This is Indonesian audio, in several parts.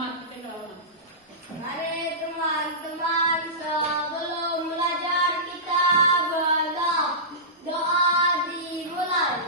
Selamat berkenalan. Mari teman-teman, sebelum belajar kita berdoa. Doa dimulai.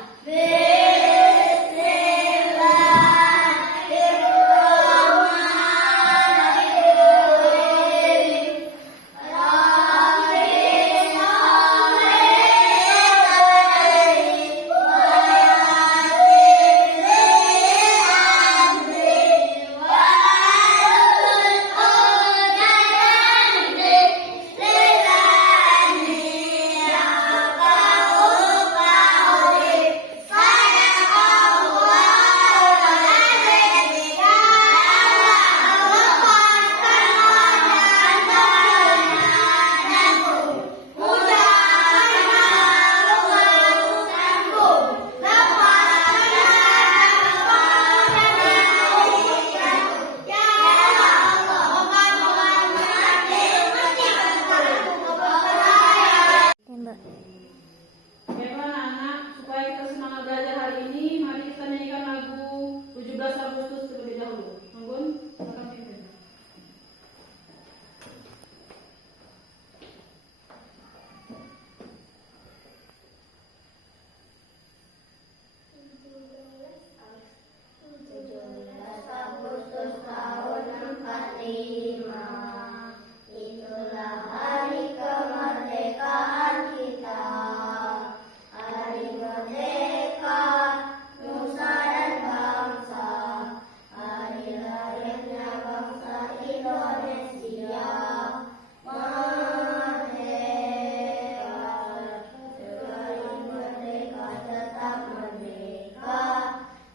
Bagaimana anak? Supaya kita semangat belajar hari ini, mari kita nyanyikan lagu 17 Agustus terlebih dahulu. Anggun, silakan pimpin. Agustus tahun 45, itulah hari kemerdekaan kita. Hari merdeka nusa dan bangsa, hari lahirnya bangsa Indonesia. Merdeka, sekali merdeka tetap merdeka,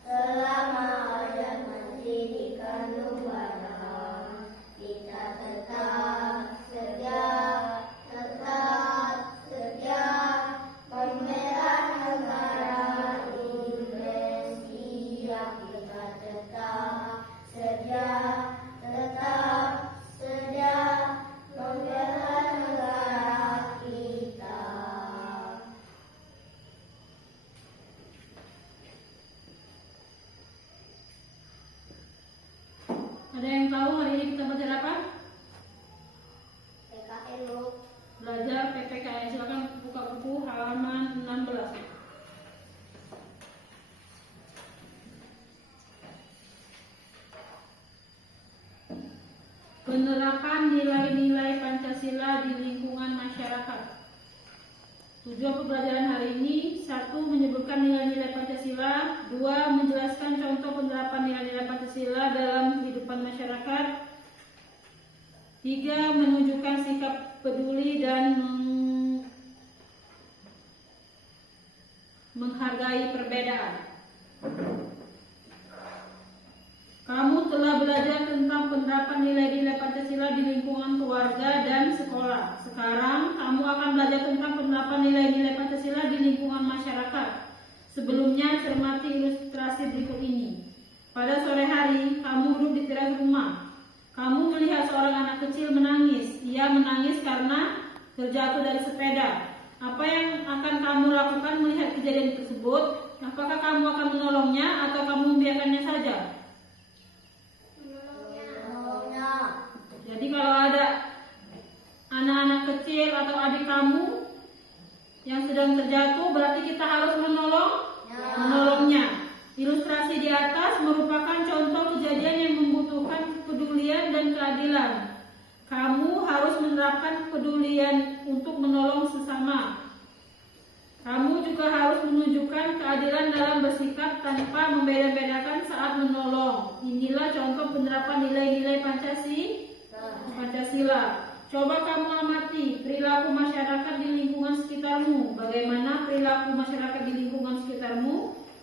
selama ayat masih dikandung badan. Kita tetap setia membela negara Indonesia. Kita tetap setia membela negara kita. Ada yang tahu hari ini kita belajar apa? PKN lu. Belajar PPKN. Silakan buka buku halaman 16. Penerapan nilai-nilai Pancasila di lingkungan masyarakat. Tujuan pembelajaran hari ini: 1. Menyebutkan nilai-nilai Pancasila. 2. Menjelaskan contoh penerapan nilai-nilai Pancasila dalam kehidupan masyarakat. 3. Menunjukkan sikap peduli dan menghargai perbedaan. Kamu telah belajar tentang penerapan nilai-nilai Pancasila di lingkungan keluarga dan sekolah. Sekarang kamu akan belajar tentang penerapan nilai-nilai Pancasila di lingkungan masyarakat. Sebelumnya, cermati ilustrasi berikut ini. Pada sore hari, kamu duduk di teras rumah. Kamu melihat seorang anak kecil menangis. Ia menangis karena terjatuh dari sepeda. Apa yang akan kamu lakukan melihat kejadian tersebut? Apakah kamu akan menolongnya atau kamu membiarkannya saja? Jadi kalau ada anak-anak kecil atau adik kamu yang sedang terjatuh, berarti kita harus menolongnya. Ilustrasi di atas merupakan contoh kejadian yang membutuhkan kepedulian dan keadilan. Kamu harus menerapkan kepedulian untuk menolong sesama. Kamu juga harus menunjukkan keadilan dalam bersikap tanpa membeda-bedakan saat menolong. Inilah contoh penerapan nilai-nilai Pancasila. Coba kamu amati perilaku masyarakat di lingkungan sekitarmu. Bagaimana perilaku masyarakat di lingkungan sekitarmu?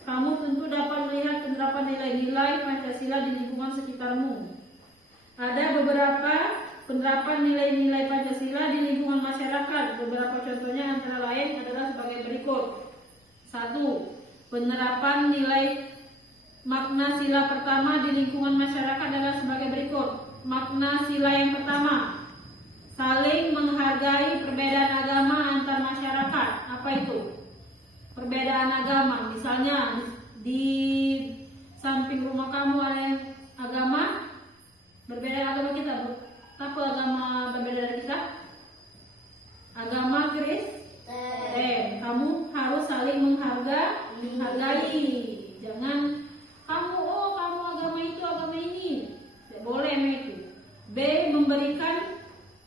Kamu tentu dapat melihat penerapan nilai-nilai Pancasila di lingkungan sekitarmu. Ada beberapa penerapan nilai-nilai Pancasila di lingkungan masyarakat. Beberapa contohnya antara lain adalah sebagai berikut. 1. Penerapan nilai makna sila pertama di lingkungan masyarakat adalah sebagai berikut. Makna sila yang pertama: saling menghargai perbedaan agama antar masyarakat. Apa itu? Perbedaan agama. Misalnya di samping rumah kamu ada yang agama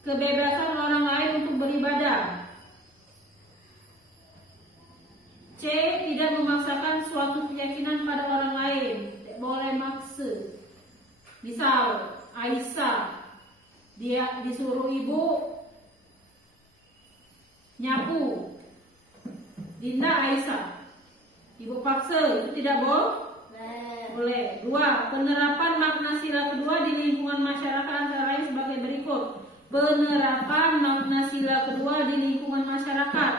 kebebasan orang lain untuk beribadah. C. Tidak memaksakan suatu keyakinan pada orang lain. Tidak boleh maksa. Misal Aisyah, dia disuruh ibu nyapu, Dinda Aisyah, ibu paksa, itu tidak boleh. 2. Penerapan makna sila kedua di lingkungan masyarakat antara lain sebagai berikut. Penerapan makna sila kedua di lingkungan masyarakat.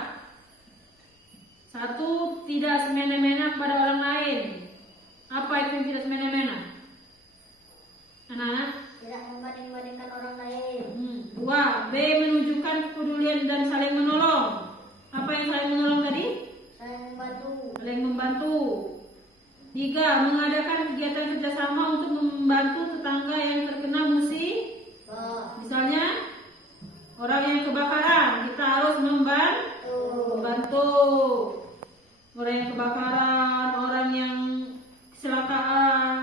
1. Tidak semena-mena kepada orang lain. Apa itu yang tidak semena-mena? Anak-anak? Tidak membanding-bandingkan orang lain. 2. B. Menunjukkan kepedulian dan saling menolong. Apa yang saling menolong tadi? Saling membantu. Saling membantu. 3. Mengadakan kegiatan kerjasama untuk membantu tetangga yang terkena musibah. Misalnya orang yang kebakaran, kita harus membantu. Orang yang kebakaran, orang yang kecelakaan.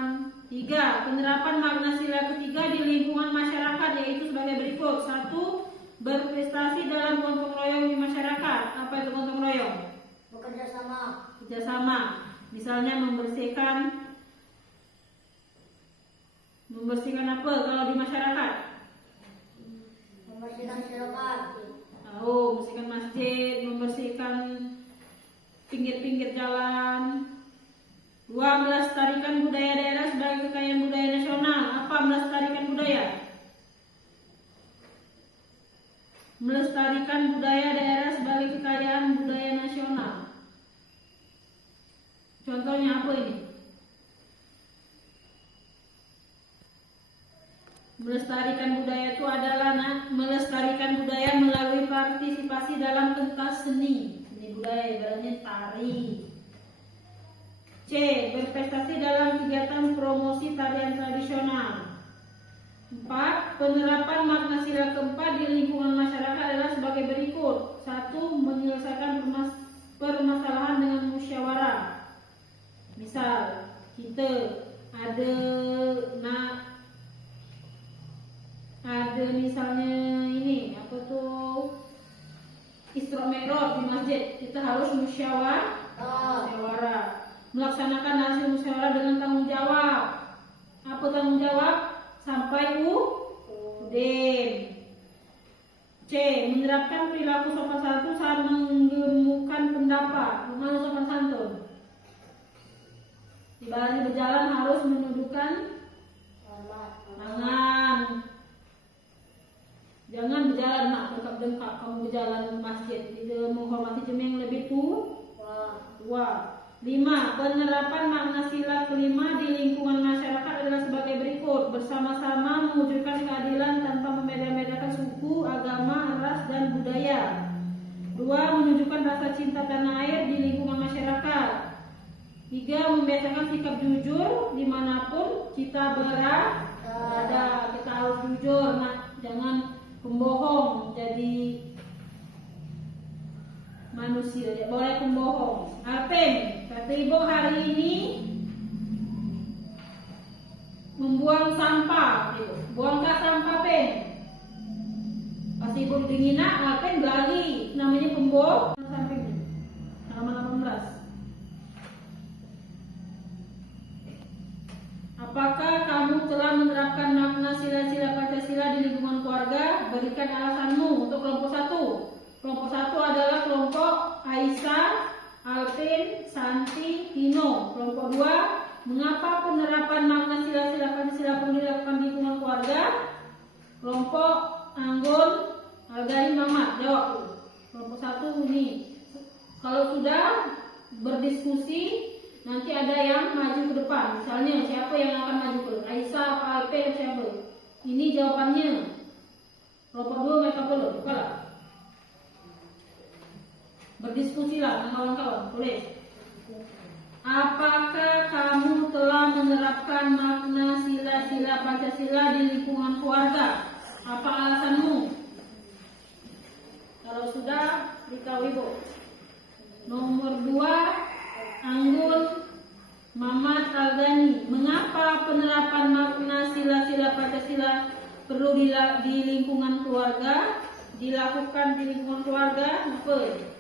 3. Penerapan makna sila ketiga di lingkungan masyarakat, yaitu sebagai berikut. 1. Berprestasi dalam gotong royong di masyarakat. Apa itu gotong royong? Bekerja sama. Kerjasama. Misalnya membersihkan apa kalau di masyarakat? Membersihkan silakan. Membersihkan masjid, membersihkan pinggir-pinggir jalan. 2. Melestarikan budaya daerah sebagai kekayaan budaya nasional. Apa melestarikan budaya? Melestarikan budaya daerah sebagai kekayaan budaya nasional. Contohnya apa ini? Melestarikan budaya itu adalah melestarikan budaya melalui partisipasi dalam pentas seni. Seni budaya ibaratnya tari. C. Berprestasi dalam kegiatan promosi tarian tradisional. 4. Penerapan makna sila keempat di lingkungan masyarakat adalah sebagai berikut. 1. Menyelesaikan permasalahan dengan musyawarah. Misal kita ada misalnya ini apa tuh Isra Mi'raj di masjid, kita harus musyawarah. Melaksanakan hasil musyawarah dengan tanggung jawab. Apa tanggung jawab? Sampai udin. C. Menerapkan perilaku sopan santun saat menggemukkan pendapat. Bagaimana sopan santun? Ibaratnya berjalan harus menundukkan tangan. Jangan berjalan dengkap kamu berjalan ke masjid. Tidak menghormati jemaah yang lebih tua. 5. Penerapan makna sila kelima di lingkungan masyarakat adalah sebagai berikut. Bersama-sama mewujudkan keadilan tanpa membeda-bedakan suku, agama, ras, dan budaya. 2. Menunjukkan rasa cinta tanah air di lingkungan masyarakat. 3. Membiasakan sikap jujur dimanapun kita berada. Kita harus jujur, jangan pembohong jadi manusia, tidak boleh pembohong. Alpen, kata ibu hari ini membuang sampah. Buangkah sampah, Pen? Pas ibu dinginak, Alpen lagi. Namanya pembohong. Sampingnya halaman 18. Apakah kamu telah menerapkan makna sila-sila Pancasila di lingkungan keluarga? Berikan alasanmu untuk kelompok 1. Kelompok 1 adalah kelompok Aisyah, Alvin, Santi, Tino. Kelompok 2, mengapa penerapan makna sila-sila Pancasila perlu dilakukan di lingkungan keluarga? Kelompok Anggun, Algani, Mamat. Jawab dulu. Kelompok 1 ini. Kalau sudah berdiskusi, nanti ada yang maju ke depan. Misalnya siapa yang akan maju ke depan? Aisyah, Alvin, siapa? Ini jawabannya. Kelompok 2 mereka belum. Bukalah. Berdiskusilah dengan kawan-kawan. Tulis. Apakah kamu telah menerapkan makna sila-sila Pancasila di lingkungan keluarga? Apa alasanmu? Kalau sudah, beritahu ibu. Nomor 2, Anggun, Mamat, Algani. Mengapa penerapan makna sila-sila Pancasila perlu di lingkungan keluarga, dilakukan di lingkungan keluarga, apa?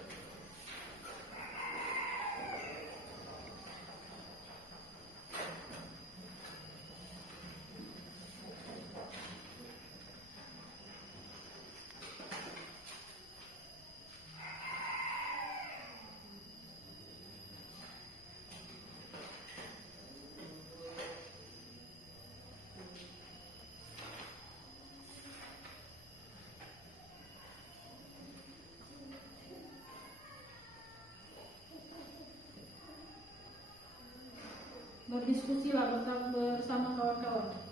Berdiskusi lah bersama kawan-kawan.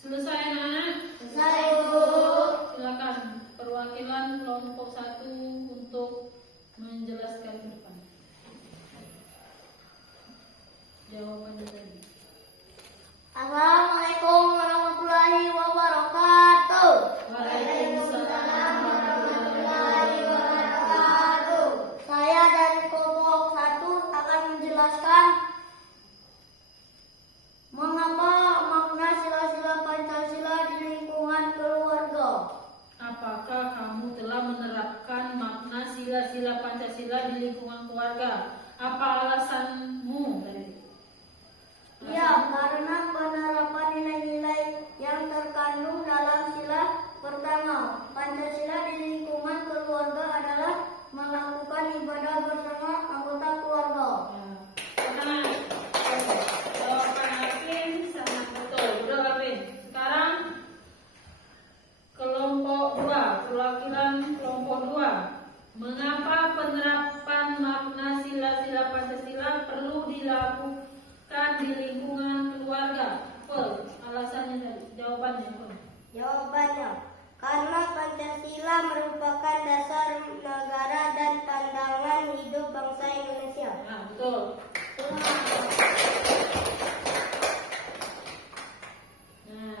Selesai anak-anak? Selesai, Bu. Silakan perwakilan kelompok 1 untuk menjelaskan ke depan. Jawabannya tadi. Assalamualaikum warahmatullahi wabarakatuh. Waalaikumsalam warahmatullahi wabarakatuh. Saya dari kelompok 1 akan menjelaskan mengapa makna sila-sila Pancasila di lingkungan keluarga. Apakah kamu telah menerapkan makna sila-sila Pancasila di lingkungan keluarga? Apa alasanmu tadi? Ya, karena penerapan nilai-nilai yang terkandung dalam sila pertama Pancasila di lingkungan keluarga adalah melakukan ibadah bersama anggota keluarga. Nah, jawaban Alvin sangat betul. Udah Alvin. Sekarang kelompok 2, perwakilan kelompok 2. Mengapa penerapan makna sila-sila Pancasila perlu dilakukan di lingkungan keluarga? Apa alasannya tadi? Jawabannya apa? Jawabannya, karena Pancasila merupakan dasar negara dan pandangan hidup bangsa Indonesia. Nah, betul. Nah,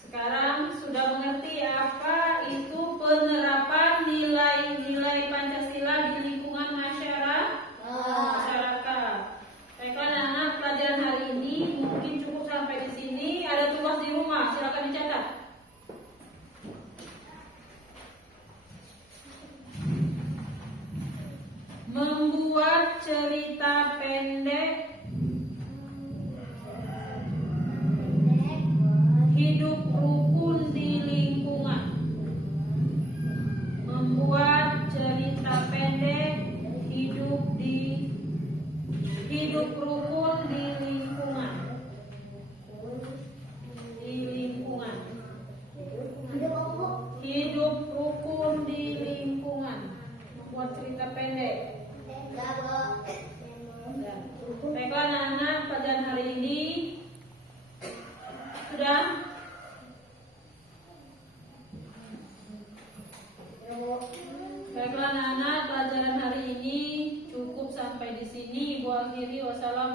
sekarang sudah mengerti apa itu penerapan nilai-nilai Pancasila di lingkungan masyarakat. Baiklah anak-anak, pelajaran hari ini mungkin cukup sampai di sini. Ada tugas di rumah, silakan dicatat. Membuat cerita pendek hidup rukun di lingkungan. Membuat cerita pendek hidup rukun di lingkungan. Hidup rukun di lingkungan. Membuat cerita pendek. Baiklah anak-anak, pelajaran hari ini sudah. Baiklah anak-anak, pelajaran hari ini cukup sampai di sini. Ibu akhiri, wassalamualaikum.